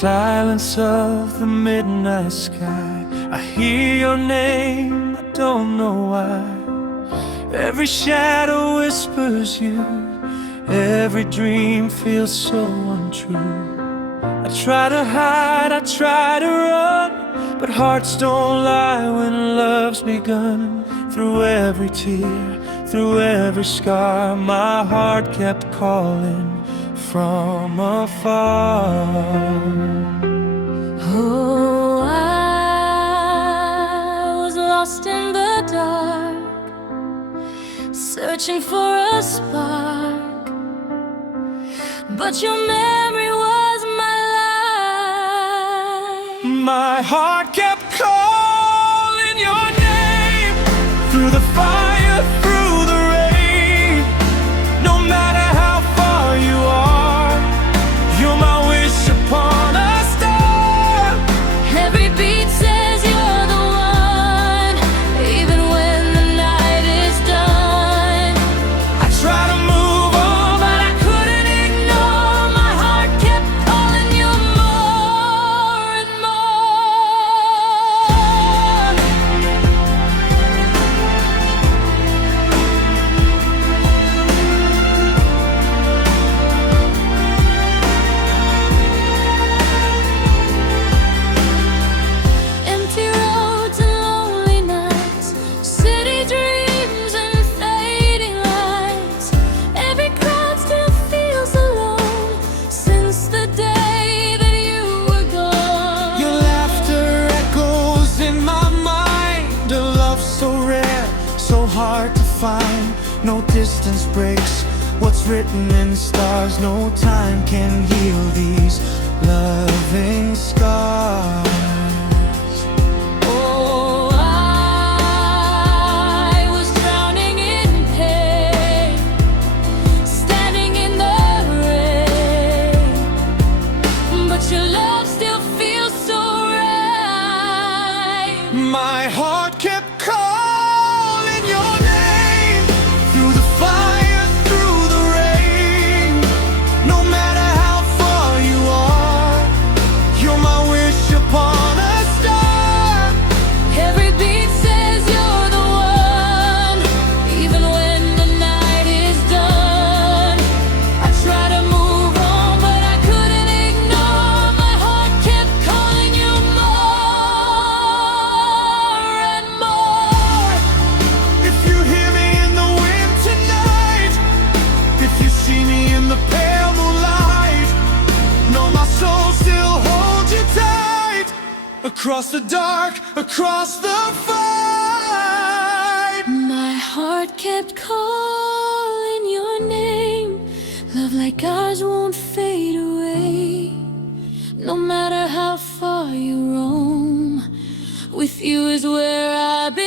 silence of the midnight sky, I hear your name, I don't know why. Every shadow whispers you, every dream feels so untrue. I try to hide, I try to run, but hearts don't lie when love's begun. Through every tear, through every scar, my heart kept calling from afar. Oh, I was lost in the dark, searching for a spark, but your memory was my life. My heart kept calling your name, through the fire, through the rain. No matter how far you are, you're my wish upon a star. Every beat says you're the one, even when the night is done. I try to move on, but I couldn't ignore. My heart kept calling you more and more. Empty roads and lonely nights, city dreams and fading lights. Every crowd still feels alone since the day that you were gone. Your laughter echoes in my mind, a love so rare, so hard to find. No distance breaks what's written in stars. No time can heal these loving scars. Oh, I was drowning in pain, standing in the rain, but your love still feels so right. My heart kept calling your name, through the fire, through the rain. No matter how far you are, you're my wish upon a star. Every beat says you're the one, even when the night is done. I try to move on, but I couldn't ignore. My heart kept calling you more and more. If you hear me in the wind tonight, if you see me in the pale moonlight, know my soul still holds you tight. Across the dark, across the fight. My heart kept calling your name. Love like ours won't fade away. No matter how far you roam, with you is where I belong.